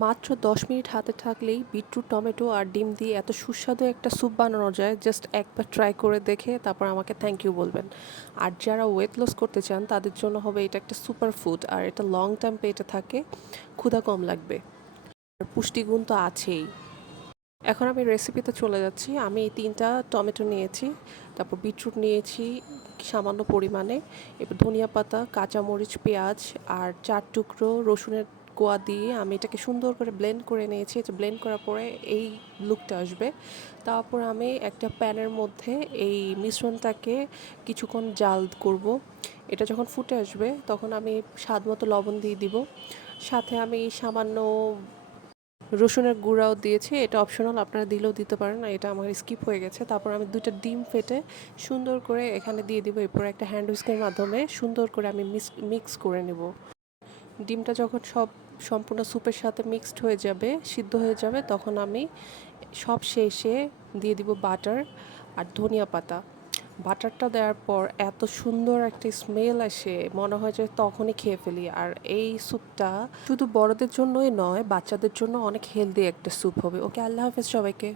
মাত্র দশ মিনিট হাতে থাকলেই বিটরুট, টমেটো আর ডিম দিয়ে এত সুস্বাদু একটা স্যুপ বানানো যায় জাস্ট একবার ট্রাই করে দেখে তারপর আমাকে থ্যাংক ইউ বলবেন। আর যারা ওয়েট লস করতে চান, তাদের জন্য হবে এটা একটা সুপার ফুড আর এটা লং টাইম পেটে থাকে, ক্ষুধা কম লাগবে। আর পুষ্টিগুণ তো আছেই। এখন আমি রেসিপিতে চলে যাচ্ছি, আমি এই তিনটা টমেটো নিয়েছি, তারপর বিটরুট নিয়েছি সামান্য পরিমাণে, এবার ধনিয়া পাতা, কাঁচামরিচ, পেঁয়াজ, আর চার টুকরো রসুনের কোয়া দিয়ে আমি এটাকে সুন্দর করে ব্লেন্ড করে নিয়েছি। এটা ব্লেন্ড করার পরে এই লুকটা আসবে। তারপর আমি একটা প্যানের মধ্যে এই মিশ্রণটাকে কিছুক্ষণ জাল করব। এটা যখন ফুটে আসবে, তখন আমি স্বাদ মতো লবণ দিয়ে দিব। সাথে আমি সামান্য রসুনের গুঁড়াও দিয়েছি। এটা অপশনাল আপনারা দিলেও দিতে পারেন এটা আমার স্কিপ হয়ে গেছে। তারপর আমি দুইটা ডিম ফেটে সুন্দর করে এখানে দিয়ে দিব। এরপর একটা হ্যান্ড উইস্কের মাধ্যমে সুন্দর করে আমি মিক্স করে নেব। ডিমটা যখন সব সম্পূর্ণ স্যুপের সাথে মিক্সড হয়ে যাবে, সিদ্ধ হয়ে যাবে, তখন আমি সব শেষে দিয়ে দিব বাটার আর ধনিয়া পাতা। বাটারটা দেওয়ার পর এত সুন্দর একটা স্মেল আসে, মনে হয় যে তখনই খেয়ে ফেলি। আর এই স্যুপটা শুধু বড়দের জন্যই নয়, বাচ্চাদের জন্য অনেক হেলদি একটা স্যুপ হবে। ওকে, আল্লাহ হাফেজ সবাইকে।